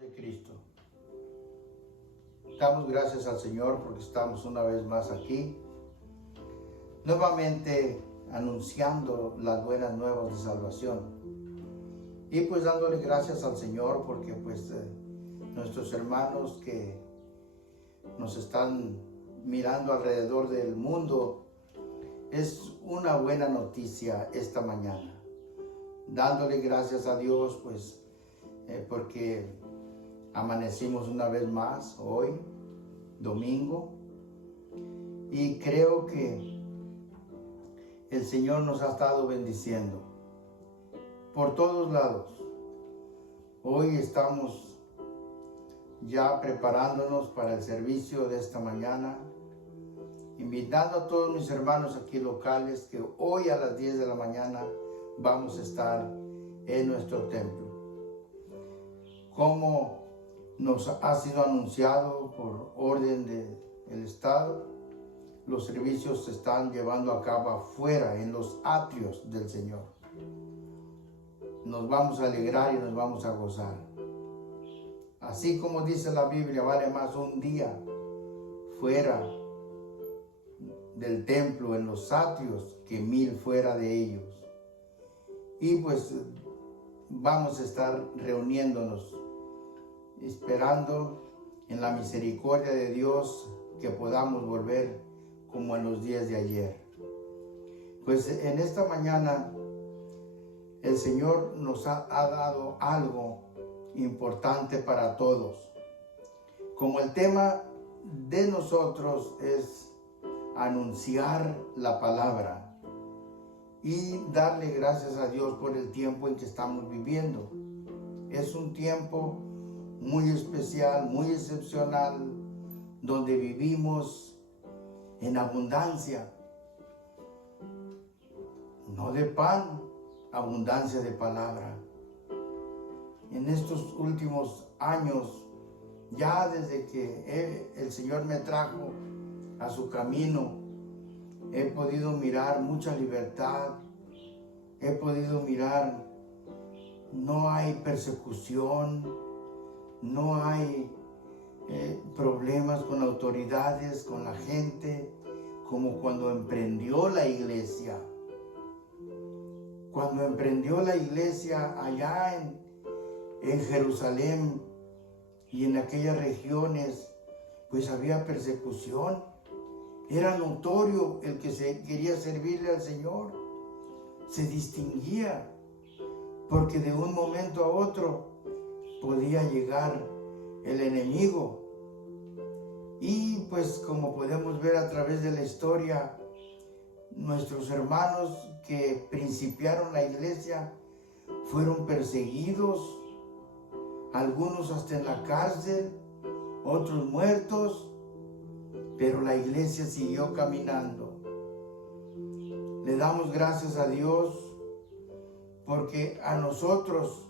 De Cristo. Damos gracias al Señor porque estamos una vez más aquí, nuevamente anunciando las buenas nuevas de salvación. Y pues dándole gracias al Señor porque nuestros hermanos que nos están mirando alrededor del mundo, es una buena noticia esta mañana. Dándole gracias a Dios porque amanecimos una vez más hoy, domingo, y creo que el Señor nos ha estado bendiciendo por todos lados. Hoy estamos ya preparándonos para el servicio de esta mañana, invitando a todos mis hermanos aquí locales que hoy a las 10 de la mañana vamos a estar en nuestro templo. Como nos ha sido anunciado por orden del Estado, los servicios se están llevando a cabo afuera, en los atrios del Señor. Nos vamos a alegrar y nos vamos a gozar. Así como dice la Biblia, vale más un día fuera del templo, en los atrios, que 1000 fuera de ellos. Y vamos a estar reuniéndonos, esperando en la misericordia de Dios que podamos volver como en los días de ayer. En esta mañana el Señor nos ha dado algo importante para todos. Como el tema de nosotros es anunciar la palabra y darle gracias a Dios por el tiempo en que estamos viviendo. Es un tiempo muy especial, muy excepcional, donde vivimos en abundancia, no de pan, abundancia de palabra. En estos últimos años, ya desde que el Señor me trajo a su camino, he podido mirar mucha libertad, he podido mirar, no hay persecución, no hay problemas con autoridades, con la gente, como cuando emprendió la iglesia. Cuando emprendió la iglesia allá en Jerusalén y en aquellas regiones, había persecución. Era notorio el que se quería servirle al Señor. Se distinguía, porque de un momento a otro podía llegar el enemigo. Y como podemos ver a través de la historia, nuestros hermanos que principiaron la iglesia fueron perseguidos, algunos hasta en la cárcel, otros muertos, pero la iglesia siguió caminando. Le damos gracias a Dios porque a nosotros,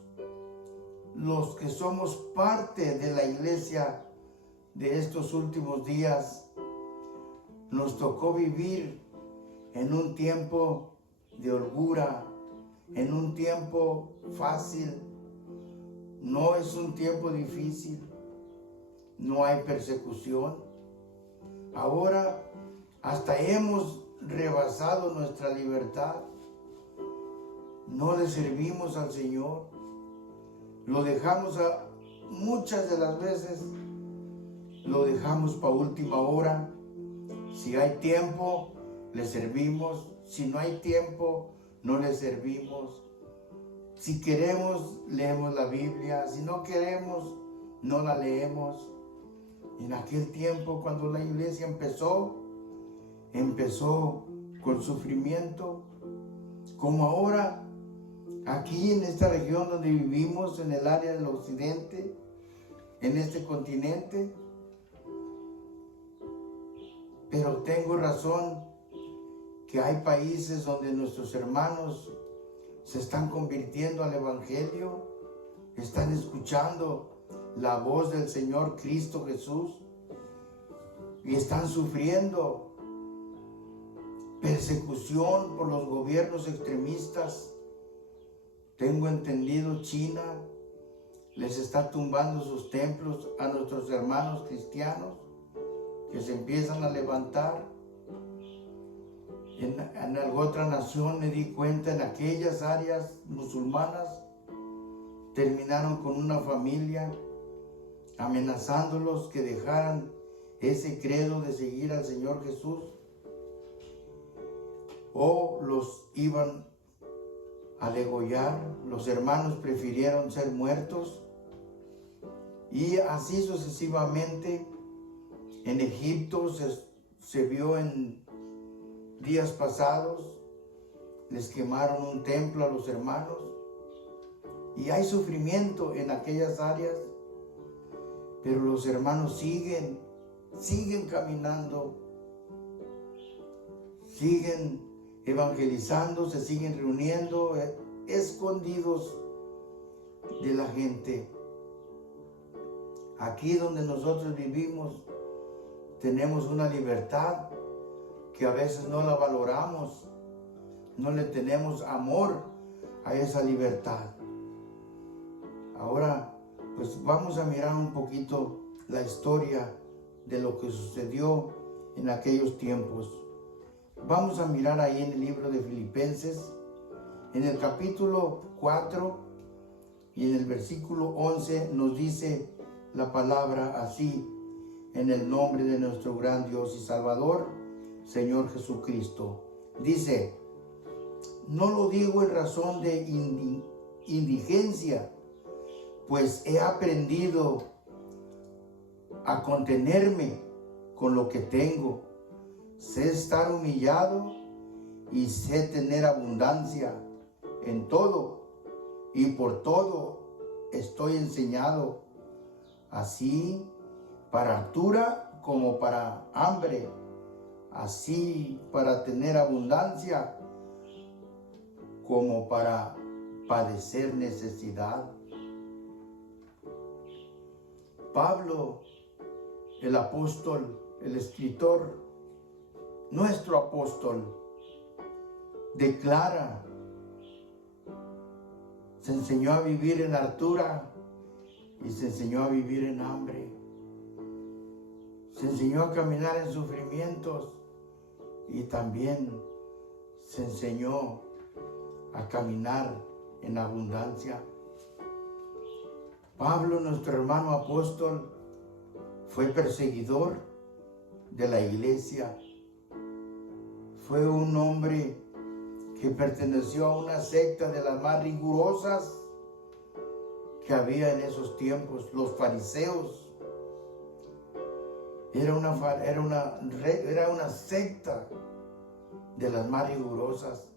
los que somos parte de la iglesia de estos últimos días, nos tocó vivir en un tiempo de holgura, en un tiempo fácil. No es un tiempo difícil, no hay persecución. Ahora hasta hemos rebasado nuestra libertad. No le servimos al Señor. Lo dejamos muchas de las veces, lo dejamos para última hora. Si hay tiempo, le servimos. Si no hay tiempo, no le servimos. Si queremos, leemos la Biblia. Si no queremos, no la leemos. En aquel tiempo, cuando la iglesia empezó con sufrimiento, como ahora. Aquí en esta región donde vivimos, en el área del occidente, en este continente. Pero tengo razón que hay países donde nuestros hermanos se están convirtiendo al Evangelio, están escuchando la voz del Señor Cristo Jesús y están sufriendo persecución por los gobiernos extremistas. Tengo entendido, China les está tumbando sus templos a nuestros hermanos cristianos que se empiezan a levantar. En alguna otra nación me di cuenta, en aquellas áreas musulmanas, terminaron con una familia amenazándolos que dejaran ese credo de seguir al Señor Jesús, o los iban a degollar. Los hermanos prefirieron ser muertos, y así sucesivamente. En Egipto se vio en días pasados, les quemaron un templo a los hermanos, y hay sufrimiento en aquellas áreas, pero los hermanos siguen caminando, siguen evangelizando, se siguen reuniendo, escondidos de la gente. Aquí donde nosotros vivimos, tenemos una libertad que a veces no la valoramos, no le tenemos amor a esa libertad. Ahora, pues vamos a mirar un poquito la historia de lo que sucedió en aquellos tiempos. Vamos a mirar ahí en el libro de Filipenses, en el capítulo 4 y en el versículo 11 nos dice la palabra así: en el nombre de nuestro gran Dios y Salvador, Señor Jesucristo. Dice: no lo digo en razón de indigencia, pues he aprendido a contenerme con lo que tengo. Sé estar humillado y sé tener abundancia en todo, y por todo estoy enseñado, así para hartura como para hambre, así para tener abundancia como para padecer necesidad. Pablo, el apóstol, el escritor, nuestro apóstol, declara: se enseñó a vivir en hartura y se enseñó a vivir en hambre. Se enseñó a caminar en sufrimientos y también se enseñó a caminar en abundancia. Pablo, nuestro hermano apóstol, fue perseguidor de la iglesia. Fue un hombre que perteneció a una secta de las más rigurosas que había en esos tiempos, los fariseos. Era una secta de las más rigurosas,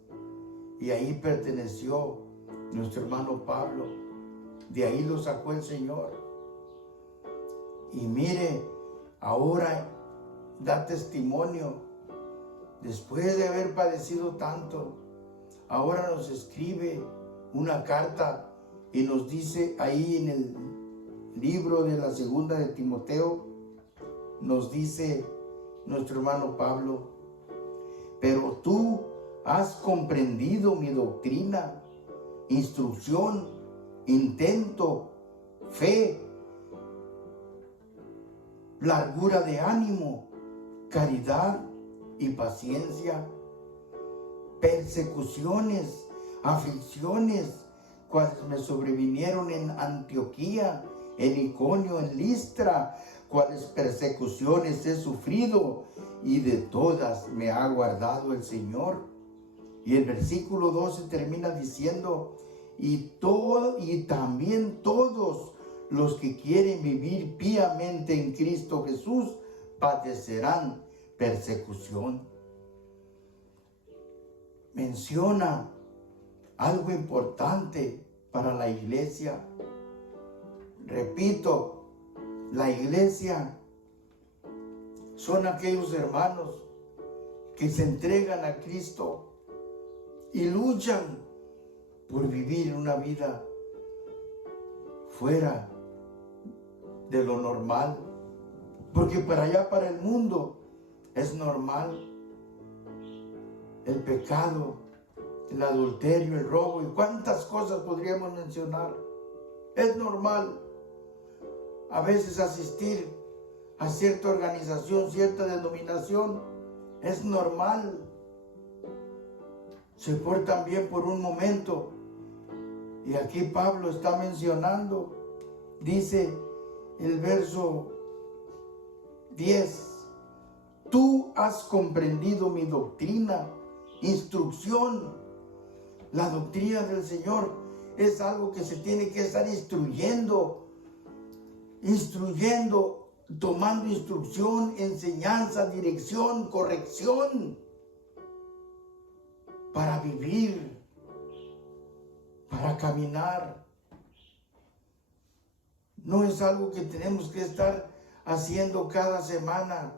y ahí perteneció nuestro hermano Pablo. De ahí lo sacó el Señor. Y mire, ahora da testimonio, después de haber padecido tanto, ahora nos escribe una carta y nos dice ahí en el libro de la segunda de Timoteo, nos dice nuestro hermano Pablo: pero tú has comprendido mi doctrina, instrucción, intento, fe, largura de ánimo, caridad y paciencia, persecuciones, aflicciones, cuales me sobrevinieron en Antioquía, en Iconio, en Listra, cuales persecuciones he sufrido, y de todas me ha guardado el Señor. Y el versículo 12 termina diciendo: y también todos los que quieren vivir piamente en Cristo Jesús padecerán persecución. Menciona algo importante para la iglesia. Repito, la iglesia son aquellos hermanos que se entregan a Cristo y luchan por vivir una vida fuera de lo normal, porque para allá, para el mundo, es normal el pecado, el adulterio, el robo y cuántas cosas podríamos mencionar. Es normal a veces asistir a cierta organización, cierta denominación. Es normal. Se portan bien por un momento. Y aquí Pablo está mencionando, dice el verso 10, tú has comprendido mi doctrina, instrucción. La doctrina del Señor es algo que se tiene que estar instruyendo, tomando instrucción, enseñanza, dirección, corrección, para vivir, para caminar. No es algo que tenemos que estar haciendo cada semana.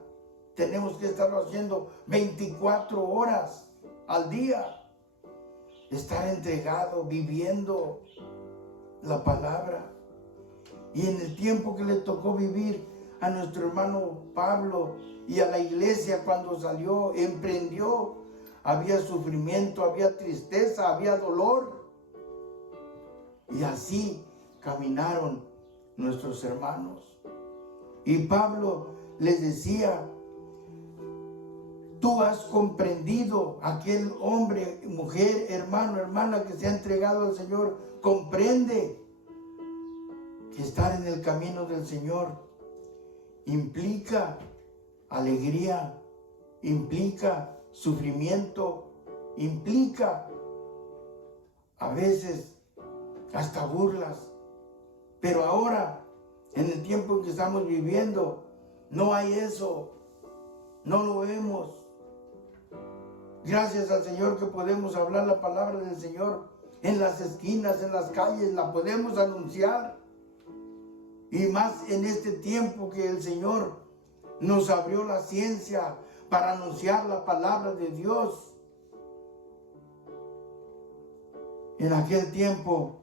Tenemos que estarlo haciendo 24 horas al día. Estar entregado, viviendo la palabra. Y en el tiempo que le tocó vivir a nuestro hermano Pablo y a la iglesia cuando salió, emprendió, había sufrimiento, había tristeza, había dolor. Y así caminaron nuestros hermanos. Y Pablo les decía, tú has comprendido, aquel hombre, mujer, hermano, hermana que se ha entregado al Señor, comprende que estar en el camino del Señor implica alegría, implica sufrimiento, implica a veces hasta burlas. Pero ahora, en el tiempo en que estamos viviendo, no hay eso, no lo vemos. Gracias al Señor que podemos hablar la palabra del Señor en las esquinas, en las calles, la podemos anunciar. Y más en este tiempo que el Señor nos abrió la ciencia para anunciar la palabra de Dios. En aquel tiempo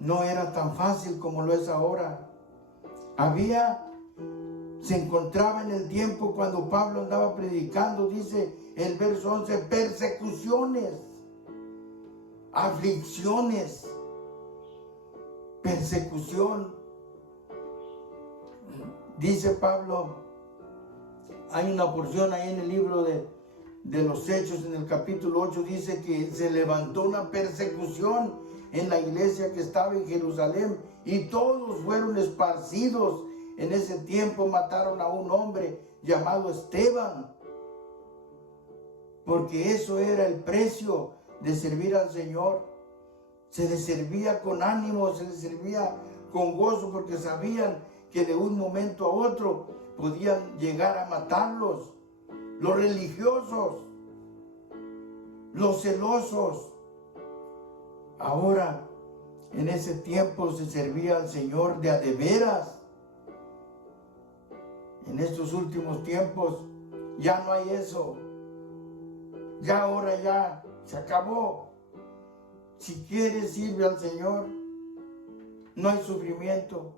no era tan fácil como lo es ahora. Se encontraba en el tiempo cuando Pablo andaba predicando, dice el verso 11, persecuciones, aflicciones, persecución. Dice Pablo, hay una porción ahí en el libro de los Hechos, en el capítulo 8, dice que se levantó una persecución en la iglesia que estaba en Jerusalén y todos fueron esparcidos. En ese tiempo mataron a un hombre llamado Esteban, porque eso era el precio de servir al Señor. Se les servía con ánimo, se les servía con gozo, porque sabían que de un momento a otro podían llegar a matarlos. Los religiosos, los celosos. Ahora, en ese tiempo se servía al Señor de a de veras. En estos últimos tiempos ya no hay eso. Ya ahora ya se acabó. Si quieres, sirve al Señor. No hay sufrimiento.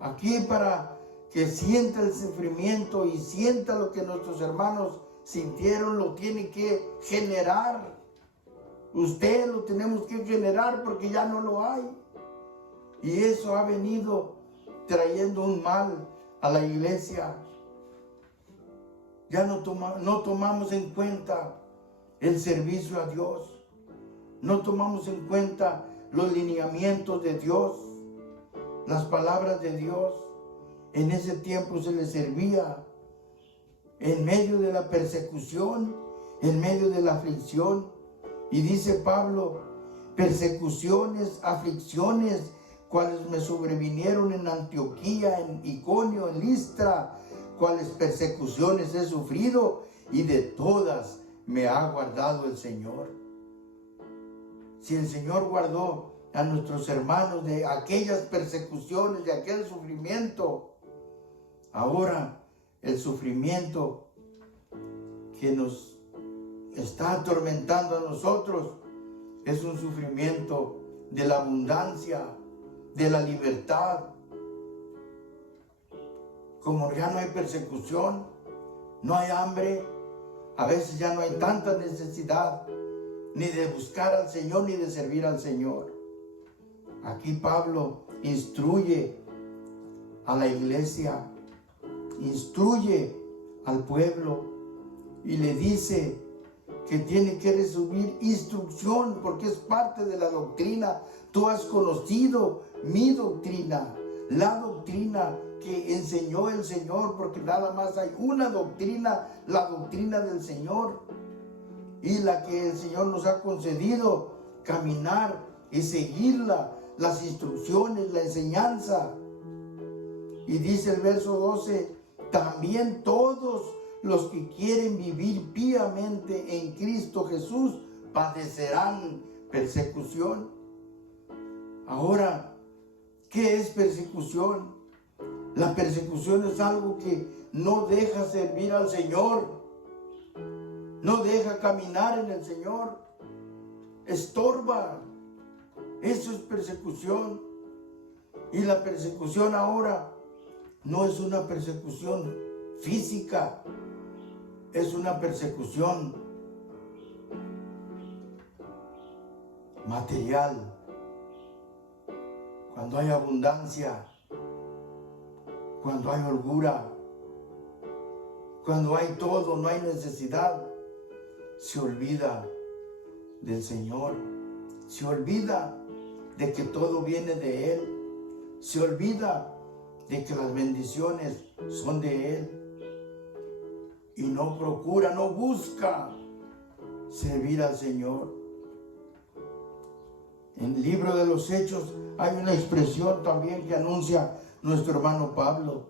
Aquí para que sienta el sufrimiento y sienta lo que nuestros hermanos sintieron, lo tiene que generar. Usted lo tenemos que generar porque ya no lo hay. Y eso ha venido trayendo un mal a la iglesia. Ya no tomamos en cuenta el servicio a Dios. No tomamos en cuenta los lineamientos de Dios, las palabras de Dios. En ese tiempo se les servía en medio de la persecución, en medio de la aflicción. Y dice Pablo, persecuciones, aflicciones, cuales me sobrevinieron en Antioquía, en Iconio, en Listra, cuales persecuciones he sufrido, y de todas me ha guardado el Señor. Si el Señor guardó a nuestros hermanos de aquellas persecuciones, de aquel sufrimiento, ahora el sufrimiento que nos está atormentando a nosotros es un sufrimiento de la abundancia, de la libertad. Como ya no hay persecución, no hay hambre, a veces ya no hay tanta necesidad ni de buscar al Señor ni de servir al Señor. Aquí Pablo instruye a la iglesia, instruye al pueblo y le dice que tiene que recibir instrucción porque es parte de la doctrina. Tú has conocido mi doctrina, la doctrina que enseñó el Señor, porque nada más hay una doctrina, la doctrina del Señor, y la que el Señor nos ha concedido caminar y seguirla, las instrucciones, la enseñanza. Y dice el verso 12, también todos los que quieren vivir piamente en Cristo Jesús padecerán persecución. Ahora, ¿qué es persecución? La persecución es algo que no deja servir al Señor, no deja caminar en el Señor, estorba. Eso es persecución. Y la persecución ahora no es una persecución física, es una persecución material. Cuando hay abundancia, cuando hay holgura, cuando hay todo, no hay necesidad, se olvida del Señor, se olvida de que todo viene de Él, se olvida de que las bendiciones son de Él y no procura, no busca servir al Señor. En el libro de los Hechos hay una expresión también que anuncia nuestro hermano Pablo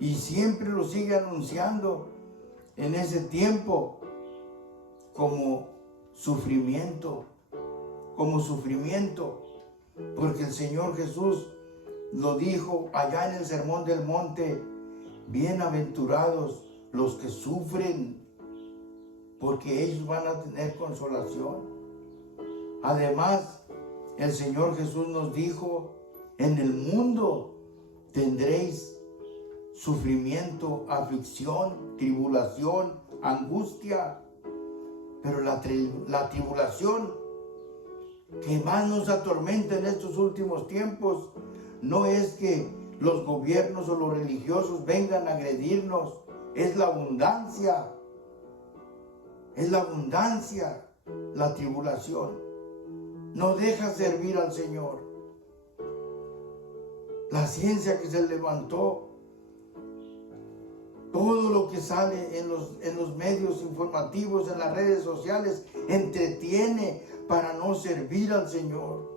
y siempre lo sigue anunciando en ese tiempo como sufrimiento, porque el Señor Jesús lo dijo allá en el Sermón del Monte: bienaventurados los que sufren, porque ellos van a tener consolación. Además, el Señor Jesús nos dijo: en el mundo tendréis sufrimiento, aflicción, tribulación, angustia. Pero la tribulación que más nos atormenta en estos últimos tiempos no es que los gobiernos o los religiosos vengan a agredirnos, es la abundancia. Es la abundancia, la tribulación. No deja servir al Señor. La ciencia que se levantó, todo lo que sale en los medios informativos, en las redes sociales, entretiene para no servir al Señor.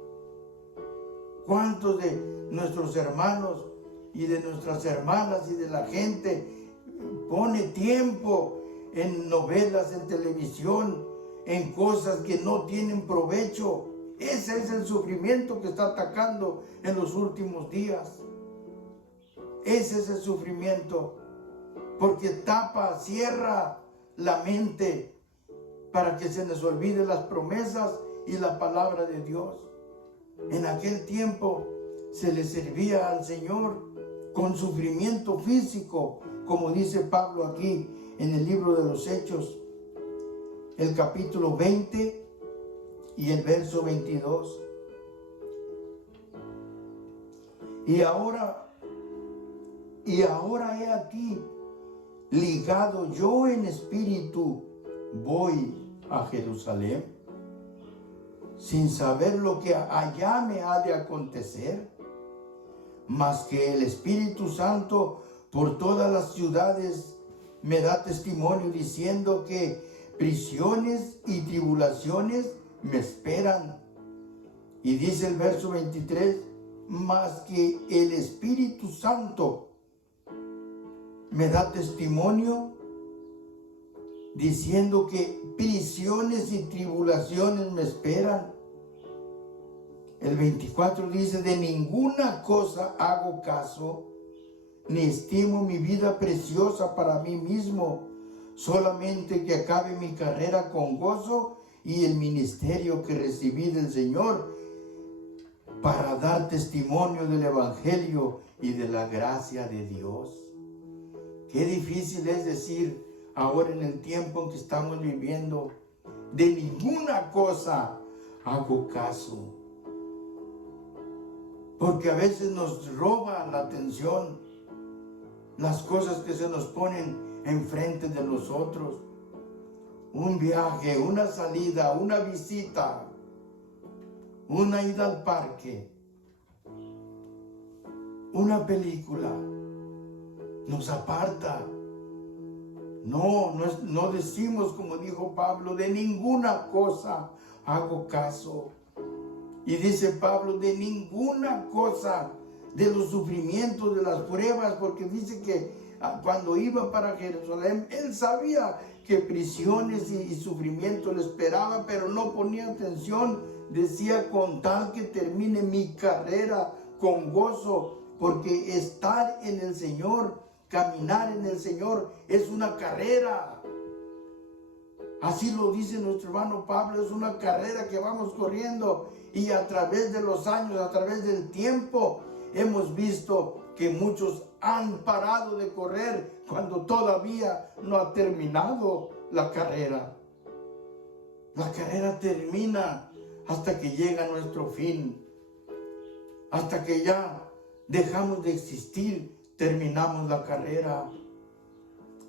¿Cuántos de nuestros hermanos y de nuestras hermanas y de la gente pone tiempo en novelas, en televisión, en cosas que no tienen provecho? Ese es el sufrimiento que está atacando en los últimos días. Ese es el sufrimiento, porque tapa, cierra la mente para que se les olvide las promesas y la palabra de Dios. En aquel tiempo se le servía al Señor con sufrimiento físico, como dice Pablo aquí en el libro de los Hechos, el capítulo 20 y el verso 22. Y ahora he aquí, ligado yo en espíritu, voy a Jerusalén, sin saber lo que allá me ha de acontecer, mas que el Espíritu Santo por todas las ciudades me da testimonio diciendo que prisiones y tribulaciones me esperan. Y dice el verso 23, mas que el Espíritu Santo me da testimonio diciendo que prisiones y tribulaciones me esperan. El 24 dice: de ninguna cosa hago caso, ni estimo mi vida preciosa para mí mismo, solamente que acabe mi carrera con gozo y el ministerio que recibí del Señor, para dar testimonio del Evangelio y de la gracia de Dios. Qué difícil es decir ahora en el tiempo en que estamos viviendo: de ninguna cosa hago caso. porque a veces nos roba la atención las cosas que se nos ponen enfrente de nosotros. Un viaje, una salida, una visita, una ida al parque, una película, nos aparta. No decimos, como dijo Pablo, de ninguna cosa hago caso. Y dice Pablo, de ninguna cosa, de los sufrimientos, de las pruebas, porque dice que cuando iba para Jerusalén, él sabía que prisiones y sufrimiento le esperaba, pero no ponía atención. Decía, con tal que termine mi carrera con gozo, porque estar en el Señor, caminar en el Señor, es una carrera. Así lo dice nuestro hermano Pablo, es una carrera que vamos corriendo, y a través de los años, a través del tiempo, hemos visto que muchos han parado de correr cuando todavía no ha terminado la carrera. La carrera termina hasta que llega nuestro fin, hasta que ya dejamos de existir, terminamos la carrera.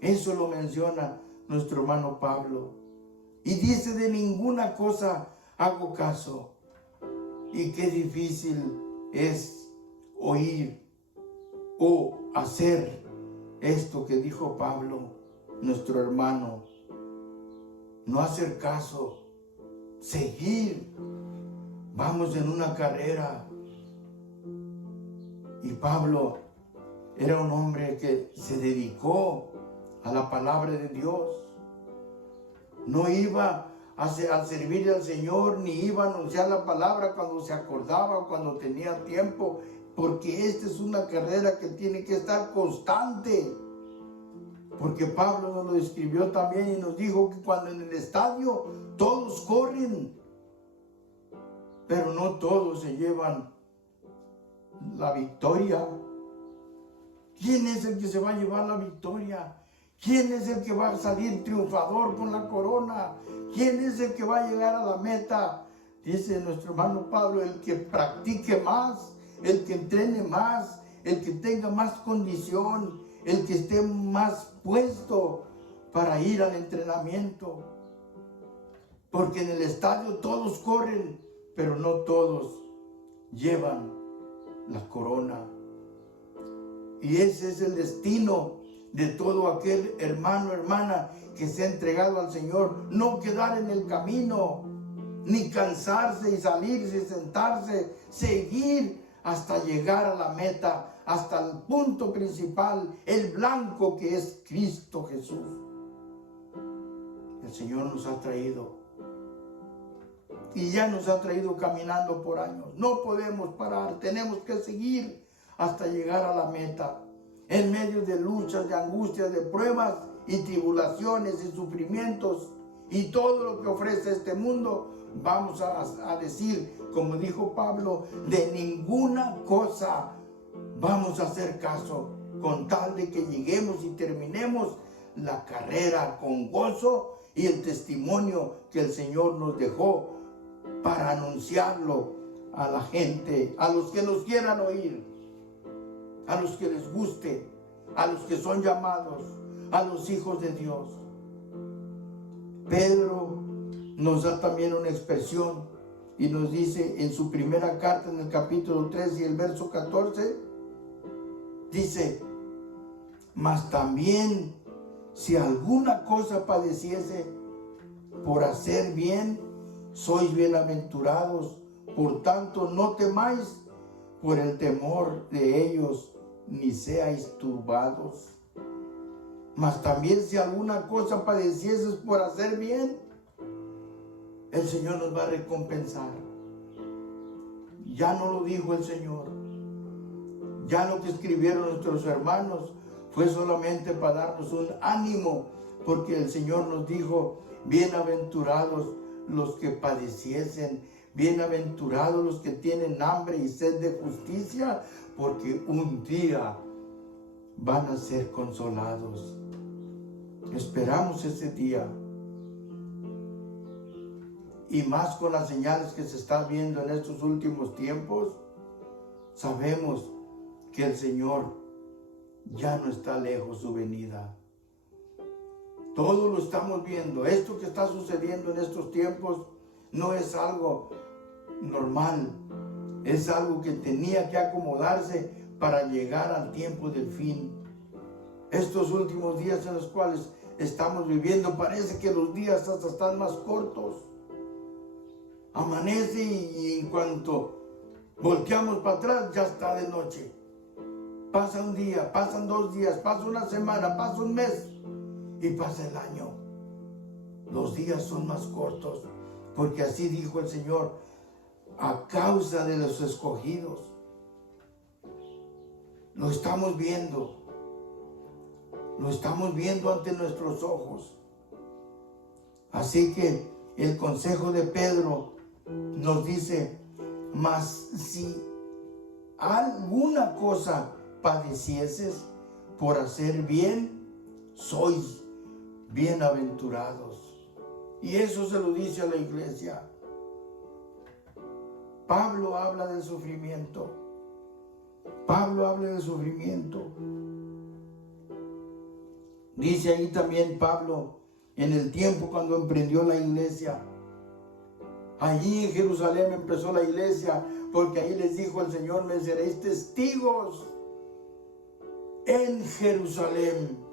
Eso lo menciona nuestro hermano Pablo. Y dice, de ninguna cosa hago caso. Y qué difícil es oír o hacer esto que dijo Pablo, nuestro hermano. No hacer caso, seguir. Vamos en una carrera. Y Pablo era un hombre que se dedicó a la palabra de Dios. No iba a servir al Señor, ni iba a anunciar la palabra cuando se acordaba, cuando tenía tiempo, porque esta es una carrera que tiene que estar constante. Porque Pablo nos lo describió también y nos dijo que cuando en el estadio todos corren, pero no todos se llevan la victoria. ¿Quién es el que se va a llevar la victoria? ¿Quién es el que va a salir triunfador con la corona? ¿Quién es el que va a llegar a la meta? Dice nuestro hermano Pablo, el que practique más, el que entrene más, el que tenga más condición, el que esté más puesto para ir al entrenamiento. Porque en el estadio todos corren, pero no todos llevan la corona. Y ese es el destino de todo aquel hermano, hermana que se ha entregado al Señor. No quedar en el camino, ni cansarse y salirse y sentarse, seguir hasta llegar a la meta, hasta el punto principal, el blanco que es Cristo Jesús. El Señor nos ha traído y ya nos ha traído caminando por años. No podemos parar, tenemos que seguir hasta llegar a la meta. En medio de luchas, de angustias, de pruebas y tribulaciones y sufrimientos y todo lo que ofrece este mundo, vamos a decir, como dijo Pablo, de ninguna cosa vamos a hacer caso, con tal de que lleguemos y terminemos la carrera con gozo y el testimonio que el Señor nos dejó para anunciarlo a la gente, a los que nos quieran oír, a los que les guste, a los que son llamados, a los hijos de Dios. Pedro nos da también una expresión y nos dice en su primera carta, en el capítulo 3 y el verso 14, dice, mas también si alguna cosa padeciese por hacer bien, sois bienaventurados. Por tanto, no temáis por el temor de ellos, ni seáis turbados. Mas también si alguna cosa padecieses por hacer bien, el Señor nos va a recompensar. Ya no lo dijo el Señor. Ya lo que escribieron nuestros hermanos fue solamente para darnos un ánimo, porque el Señor nos dijo, bienaventurados los que padeciesen, bienaventurados los que tienen hambre y sed de justicia, porque un día van a ser consolados. Esperamos ese día. Y más con las señales que se están viendo en estos últimos tiempos, sabemos que el Señor ya no está lejos su venida. Todo lo estamos viendo. Esto que está sucediendo en estos tiempos no es algo normal. Es algo que tenía que acomodarse para llegar al tiempo del fin. Estos últimos días en los cuales estamos viviendo, parece que los días hasta están más cortos. Amanece y en cuanto volteamos para atrás ya está de noche. Pasa un día, pasan 2 días, pasa una semana, pasa un mes y pasa el año. Los días son más cortos, porque así dijo el Señor, a causa de los escogidos. Lo estamos viendo ante nuestros ojos. Así que el consejo de Pedro nos dice, mas si alguna cosa padecieses por hacer bien, sois bienaventurados. Y eso se lo dice a la iglesia. Pablo habla del sufrimiento. Dice ahí también Pablo, en el tiempo cuando emprendió la iglesia, allí en Jerusalén empezó la iglesia, porque ahí les dijo el Señor, me seréis testigos en Jerusalén.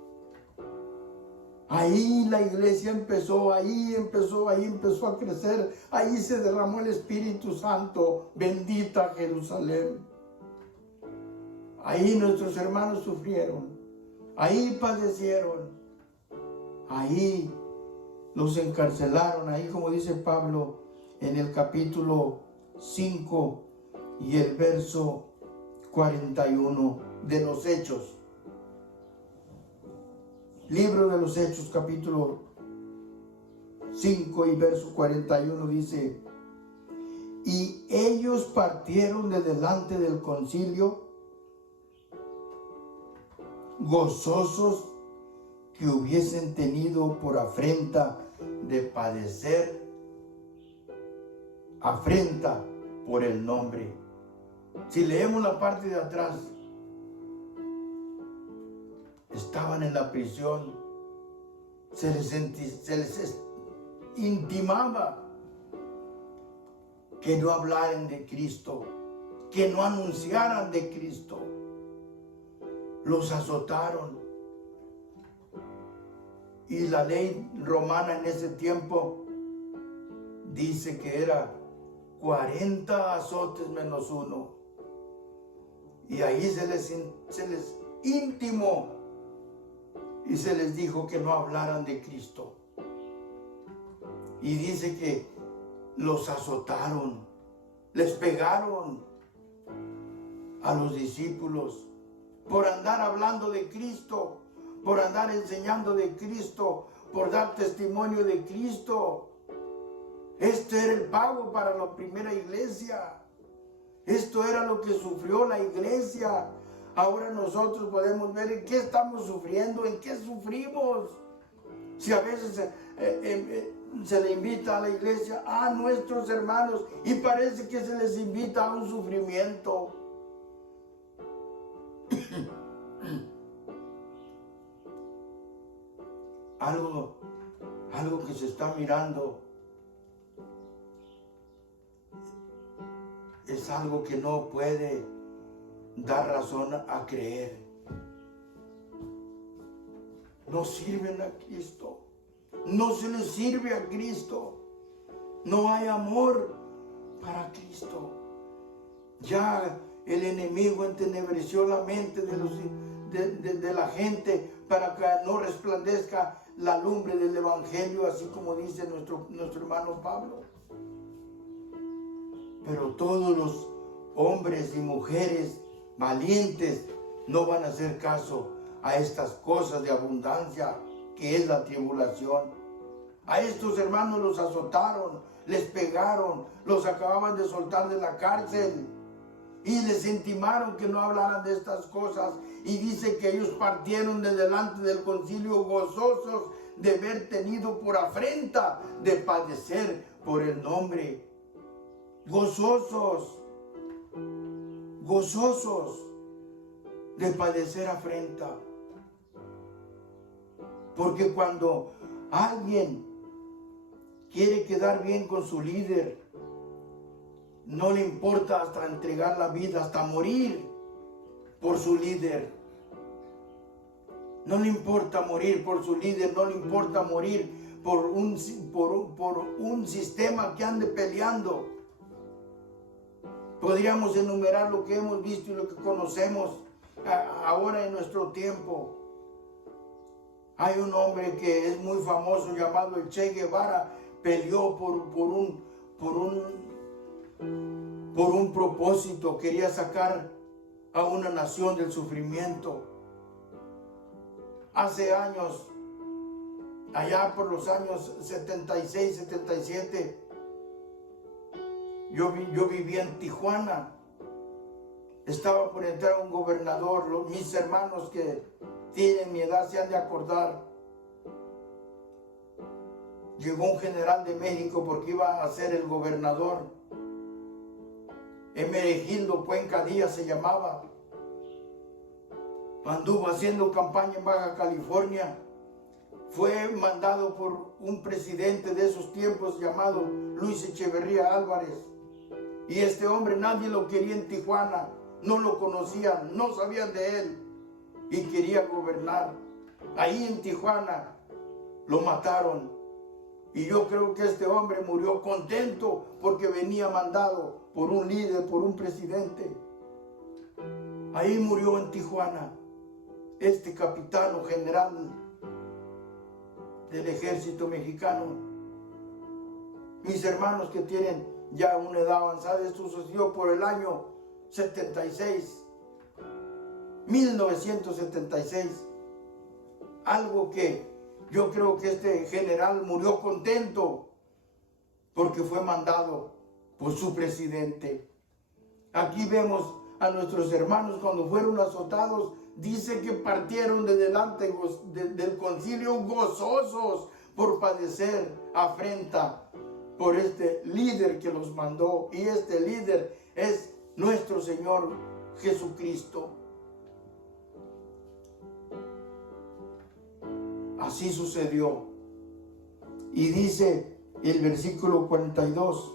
Ahí la iglesia empezó, ahí empezó a crecer, ahí se derramó el Espíritu Santo, bendita Jerusalén. Ahí nuestros hermanos sufrieron, ahí padecieron, ahí los encarcelaron, ahí como dice Pablo en el capítulo 5 y el verso 41 de los Hechos. Libro de los Hechos, capítulo 5 y verso 41 dice, y ellos partieron de delante del concilio, gozosos que hubiesen tenido por afrenta de padecer afrenta por el nombre. Si leemos la parte de atrás, estaban en la prisión, se les intimaba que no hablaran de Cristo, que no anunciaran de Cristo. Los azotaron. Y la ley romana en ese tiempo dice que era 40 azotes menos 1. Y ahí se les intimó y se les dijo que no hablaran de Cristo. Y dice que los azotaron, les pegaron a los discípulos por andar hablando de Cristo, por andar enseñando de Cristo, por dar testimonio de Cristo. Este era el pago para la primera iglesia. Esto era lo que sufrió la iglesia. Ahora nosotros podemos ver en qué estamos sufriendo, en qué sufrimos. Si a veces se le invita a la iglesia a nuestros hermanos y parece que se les invita a un sufrimiento. Algo que se está mirando es algo que no puede dar razón a creer. No sirven a Cristo, no se les sirve a Cristo, no hay amor para Cristo. Ya el enemigo entenebreció la mente de la gente para que no resplandezca la lumbre del evangelio, así como dice nuestro hermano Pablo. Pero todos los hombres y mujeres valientes no van a hacer caso a estas cosas de abundancia que es la tribulación. A estos hermanos los azotaron, les pegaron, los acababan de soltar de la cárcel y les intimaron que no hablaran de estas cosas. Y dice que ellos partieron de delante del concilio gozosos de haber tenido por afrenta de padecer por el nombre. Gozosos, gozosos de padecer afrenta. Porque cuando alguien quiere quedar bien con su líder, no le importa hasta entregar la vida, hasta morir por su líder. No le importa morir por su líder, no le importa morir por un sistema que ande peleando. Podríamos enumerar lo que hemos visto y lo que conocemos ahora en nuestro tiempo. Hay un hombre que es muy famoso llamado el Che Guevara, peleó por un propósito, quería sacar a una nación del sufrimiento. Hace años, allá por los años 76, 77, yo vivía en Tijuana. Estaba por entrar un gobernador. Mis hermanos que tienen mi edad se han de acordar. Llegó un general de México porque iba a ser el gobernador. Hermenegildo Cuenca Díaz se llamaba. Anduvo haciendo campaña en Baja California. Fue mandado por un presidente de esos tiempos llamado Luis Echeverría Álvarez. Y este hombre nadie lo quería en Tijuana. No lo conocían, no sabían de él. Y quería gobernar. Ahí en Tijuana lo mataron. Y yo creo que este hombre murió contento porque venía mandado por un líder, por un presidente. Ahí murió en Tijuana este capitán o general del ejército mexicano. Mis hermanos que tienen ya una edad avanzada, esto sucedió por el año 1976. Algo que yo creo que este general murió contento porque fue mandado por su presidente. Aquí vemos a nuestros hermanos cuando fueron azotados, dice que partieron de delante del concilio gozosos por padecer afrenta por este líder que los mandó. Y este líder es nuestro Señor Jesucristo. Así sucedió. Y dice el versículo 42,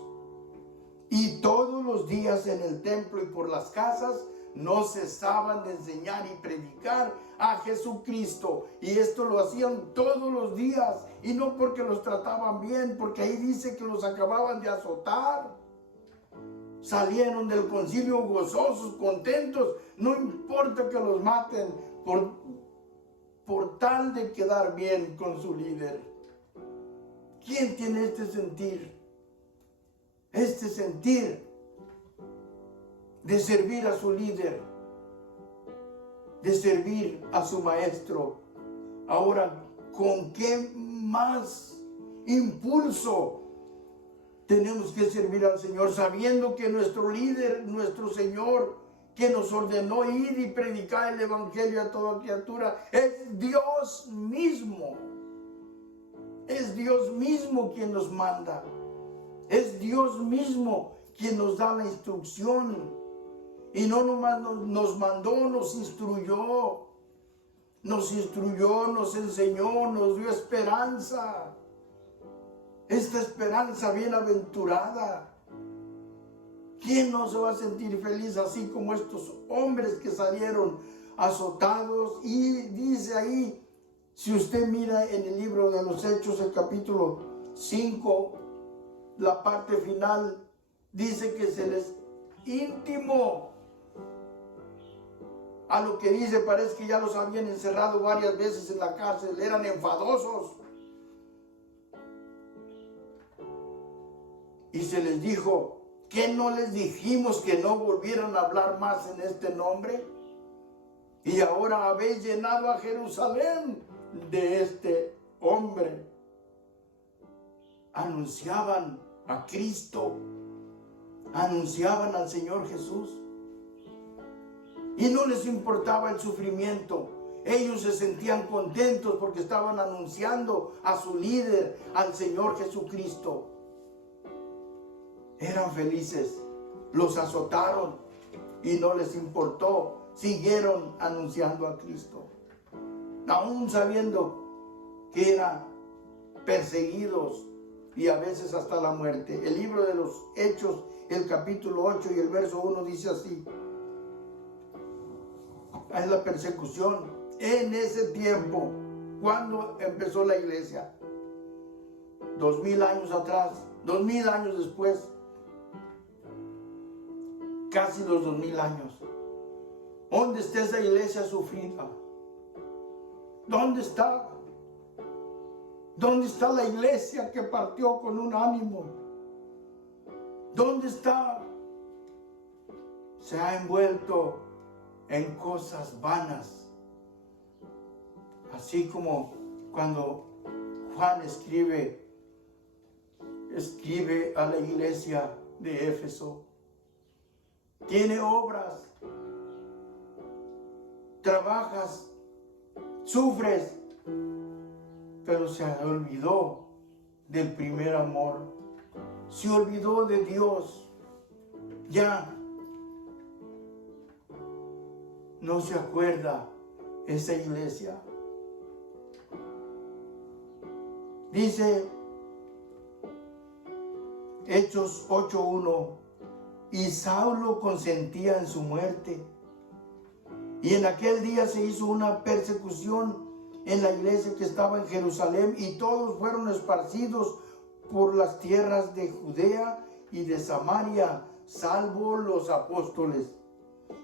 y todos los días en el templo y por las casas no cesaban de enseñar y predicar a Jesucristo. Y esto lo hacían todos los días, y no porque los trataban bien, porque ahí dice que los acababan de azotar. Salieron del concilio gozosos, contentos, no importa que los maten por tal de quedar bien con su líder. ¿Quién tiene este sentir? Este sentir de servir a su líder, de servir a su maestro. Ahora, ¿con qué más impulso tenemos que servir al Señor, sabiendo que nuestro líder, nuestro Señor, que nos ordenó ir y predicar el evangelio a toda criatura, es Dios mismo? Es Dios mismo quien nos manda. Es Dios mismo quien nos da la instrucción. Y no nomás nos mandó, nos instruyó. Nos instruyó, nos enseñó, nos dio esperanza. Esta esperanza bienaventurada. ¿Quién no se va a sentir feliz así como estos hombres que salieron azotados? Y dice ahí, si usted mira en el libro de los Hechos, el capítulo 5, la parte final, dice que se les intimó. A lo que dice, parece que ya los habían encerrado varias veces en la cárcel, eran enfadosos. Y se les dijo, ¿qué no les dijimos que no volvieran a hablar más en este nombre? Y ahora habéis llenado a Jerusalén de este hombre. Anunciaban a Cristo, anunciaban al Señor Jesús. Y no les importaba el sufrimiento. Ellos se sentían contentos porque estaban anunciando a su líder, al Señor Jesucristo. Eran felices. Los azotaron. y no les importó. Siguieron anunciando a Cristo, aún sabiendo que eran perseguidos y a veces hasta la muerte. El libro de los Hechos, el capítulo 8 y el verso 1 dice así: es la persecución en ese tiempo, cuando empezó la iglesia, 2000 años atrás, 2000 años después, casi los 2000 años. ¿Dónde está esa iglesia sufrida? ¿Dónde está? ¿Dónde está la iglesia que partió con un ánimo? ¿Dónde está? Se ha envuelto en cosas vanas. Así como cuando Juan escribe a la iglesia de Éfeso. Tiene obras, trabajas, sufres, pero se olvidó del primer amor, se olvidó de Dios, ya no se acuerda esa iglesia. Dice Hechos 8:1, y Saulo consentía en su muerte. Y en aquel día se hizo una persecución en la iglesia que estaba en Jerusalén, y todos fueron esparcidos por las tierras de Judea y de Samaria, salvo los apóstoles.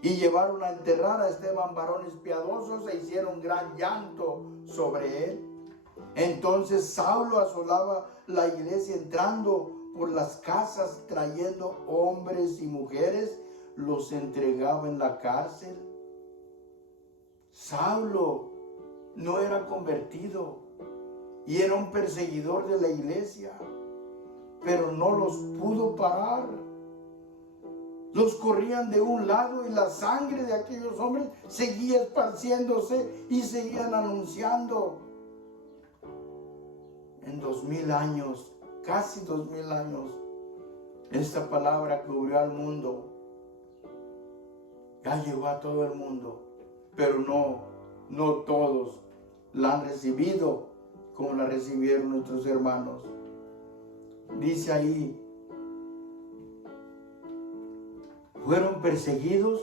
Y llevaron a enterrar a Esteban varones piadosos e hicieron gran llanto sobre él. Entonces Saulo asolaba la iglesia, entrando por las casas, trayendo hombres y mujeres, los entregaba en la cárcel. Saulo no era convertido y era un perseguidor de la iglesia, pero no los pudo parar. Los corrían de un lado y la sangre de aquellos hombres seguía esparciéndose y seguían anunciando. En 2000 años, casi 2000 años, esta palabra cubrió al mundo. Ya llegó a todo el mundo, pero no todos la han recibido como la recibieron nuestros hermanos. Dice ahí, fueron perseguidos,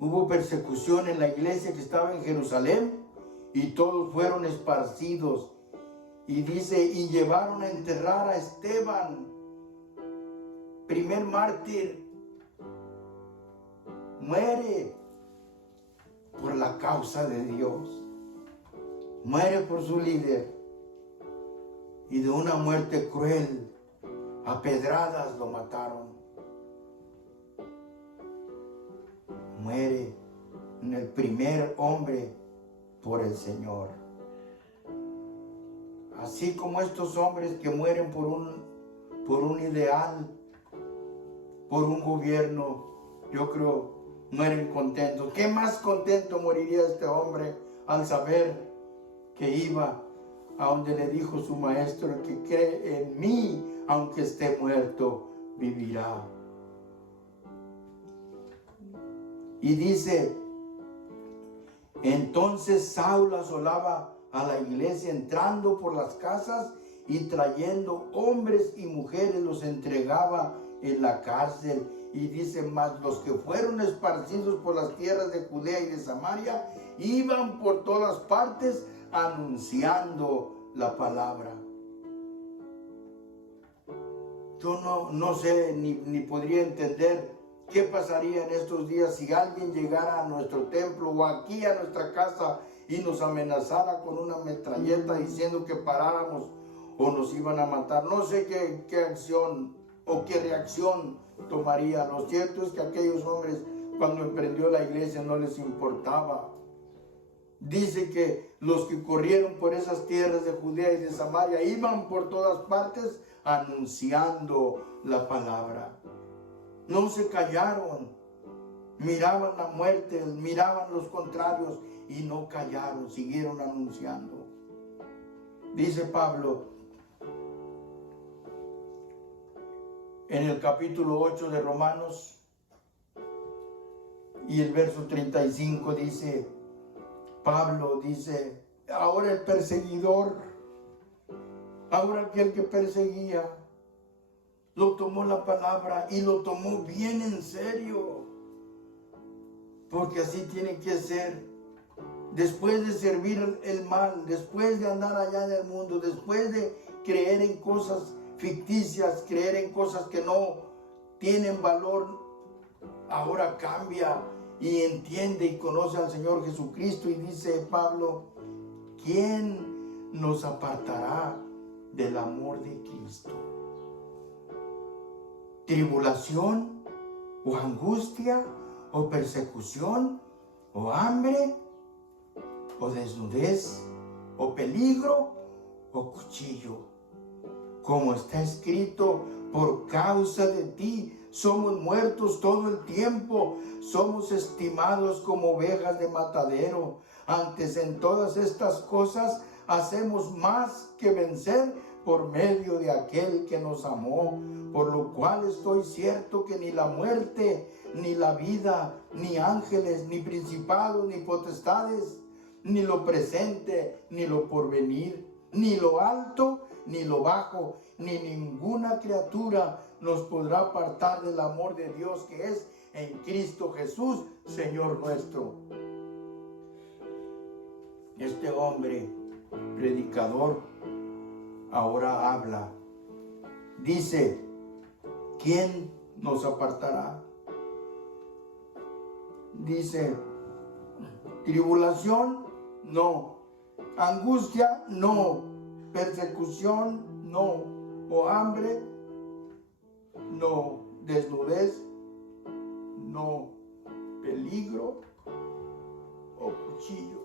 hubo persecución en la iglesia que estaba en Jerusalén y todos fueron esparcidos. Y dice, y llevaron a enterrar a Esteban, primer mártir, muere por la causa de Dios, muere por su líder, y de una muerte cruel, a pedradas lo mataron. Muere en el primer hombre por el Señor. Así como estos hombres que mueren por un ideal, por un gobierno, yo creo, mueren contentos. ¿Qué más contento moriría este hombre al saber que iba a donde le dijo su maestro: el que cree en mí, aunque esté muerto, vivirá? Y dice, entonces Saulo asolaba a la iglesia, entrando por las casas y trayendo hombres y mujeres, los entregaba en la cárcel. Y dice, más los que fueron esparcidos por las tierras de Judea y de Samaria, iban por todas partes anunciando la palabra. Yo no sé ni podría entender qué pasaría en estos días si alguien llegara a nuestro templo o aquí a nuestra casa y nos amenazara con una metralleta diciendo que paráramos o nos iban a matar. No sé qué acción o qué reacción tomaría. Lo cierto es que aquellos hombres, cuando emprendió la iglesia, no les importaba. Dice que los que corrieron por esas tierras de Judea y de Samaria iban por todas partes anunciando la palabra. No se callaron, miraban la muerte, miraban los contrarios y no callaron, siguieron anunciando. Dice Pablo en el capítulo 8 de Romanos, Y el verso 35 dice, Pablo dice, ahora el perseguidor, ahora aquel que perseguía, lo tomó la palabra y lo tomó bien en serio. Porque así tiene que ser. Después de servir el mal, después de andar allá en el mundo, después de creer en cosas ficticias, creer en cosas que no tienen valor, ahora cambia y entiende y conoce al Señor Jesucristo. Y dice Pablo, ¿quién nos apartará del amor de Cristo? ¿Tribulación o angustia o persecución o hambre o desnudez o peligro o cuchillo? Como está escrito, por causa de ti somos muertos todo el tiempo, somos estimados como ovejas de matadero. Antes en todas estas cosas hacemos más que vencer por medio de aquel que nos amó, por lo cual estoy cierto que ni la muerte, ni la vida, ni ángeles, ni principados, ni potestades, ni lo presente, ni lo porvenir, ni lo alto, ni lo bajo, ni ninguna criatura nos podrá apartar del amor de Dios que es en Cristo Jesús, Señor nuestro. Este hombre, predicador, ahora habla. Dice, ¿quién nos apartará? Dice, tribulación, no. Angustia, no. Persecución, no. O hambre, no. Desnudez, no. Peligro o cuchillo.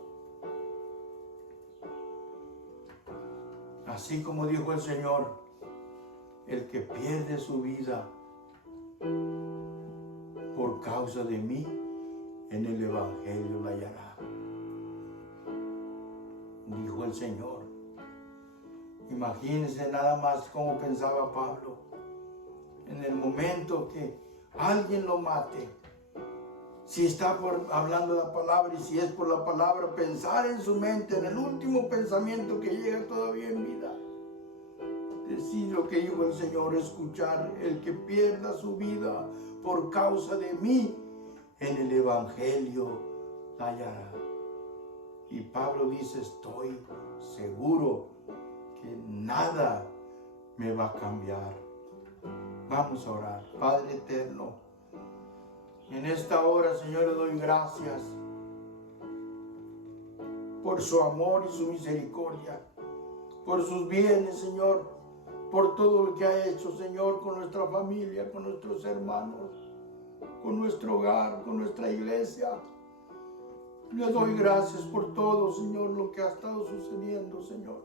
Así como dijo el Señor, el que pierde su vida por causa de mí, en el Evangelio la hallará. Dijo el Señor. Imagínense nada más cómo pensaba Pablo. En el momento que alguien lo mate, si está hablando la palabra y si es por la palabra, pensar en su mente, en el último pensamiento que llega todavía en vida. Decir lo que dijo el Señor, escuchar, el que pierda su vida por causa de mí, en el Evangelio la hallará. Y Pablo dice, estoy seguro que nada me va a cambiar. Vamos a orar. Padre eterno, en esta hora, Señor, le doy gracias por su amor y su misericordia, por sus bienes, Señor, por todo lo que ha hecho, Señor, con nuestra familia, con nuestros hermanos, con nuestro hogar, con nuestra iglesia. Le doy gracias por todo, Señor, lo que ha estado sucediendo, Señor.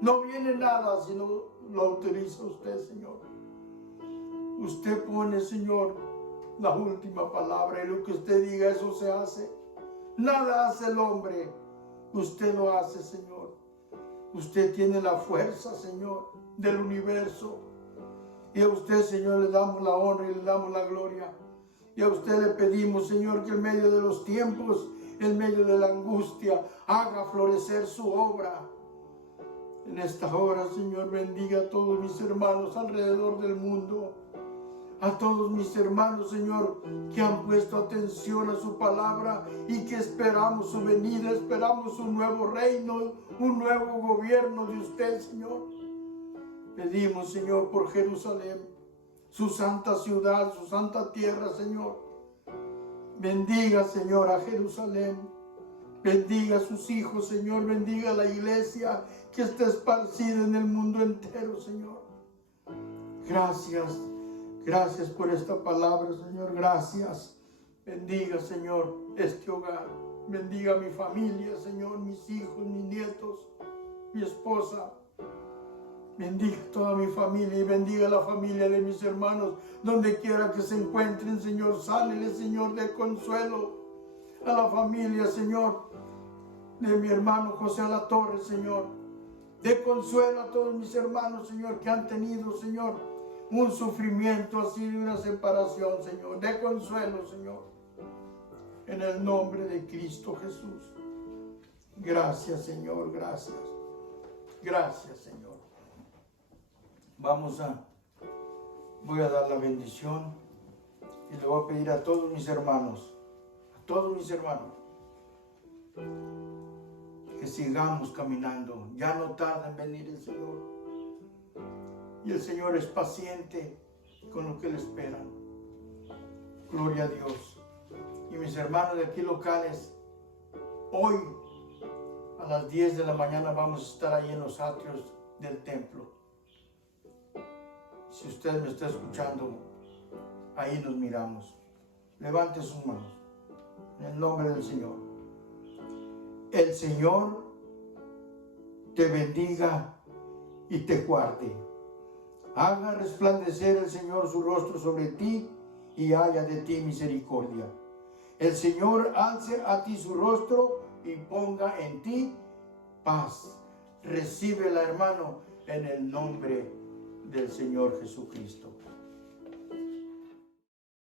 No viene nada si no lo autoriza usted, Señor. Usted pone, Señor, la última palabra y lo que usted diga, eso se hace. Nada hace el hombre, usted lo hace, Señor. Usted tiene la fuerza, Señor, del universo. Y a usted, Señor, le damos la honra y le damos la gloria. Y a usted le pedimos, Señor, que en medio de los tiempos, en medio de la angustia, haga florecer su obra. En esta hora, Señor, bendiga a todos mis hermanos alrededor del mundo. A todos mis hermanos, Señor, que han puesto atención a su palabra y que esperamos su venida, esperamos un nuevo reino, un nuevo gobierno de usted, Señor. Pedimos, Señor, por Jerusalén, su santa ciudad, su santa tierra, Señor. Bendiga, Señor, a Jerusalén. Bendiga a sus hijos, Señor. Bendiga a la iglesia que está esparcida en el mundo entero, Señor. Gracias. Gracias por esta palabra, Señor. Gracias. Bendiga, Señor, este hogar. Bendiga a mi familia, Señor, mis hijos, mis nietos, mi esposa. Bendiga toda mi familia y bendiga la familia de mis hermanos, donde quiera que se encuentren, Señor. Sánele, Señor, de consuelo a la familia, Señor, de mi hermano José Alatorre, Señor. De consuelo a todos mis hermanos, Señor, que han tenido, Señor, un sufrimiento así de una separación, Señor. De consuelo, Señor. en el nombre de Cristo Jesús. Gracias, Señor, gracias. Gracias, Señor. Voy a dar la bendición y le voy a pedir a todos mis hermanos, que sigamos caminando. Ya no tarda en venir el Señor. Y el Señor es paciente con lo que le esperan. Gloria a Dios. Y mis hermanos de aquí locales, hoy a las 10 de la mañana vamos a estar ahí en los atrios del templo. Si usted me está escuchando, ahí nos miramos. Levante sus manos en el nombre del Señor. El Señor te bendiga y te guarde. Haga resplandecer el Señor su rostro sobre ti y haya de ti misericordia. El Señor alce a ti su rostro y ponga en ti paz. Recíbela, hermano, en el nombre del Señor Jesucristo.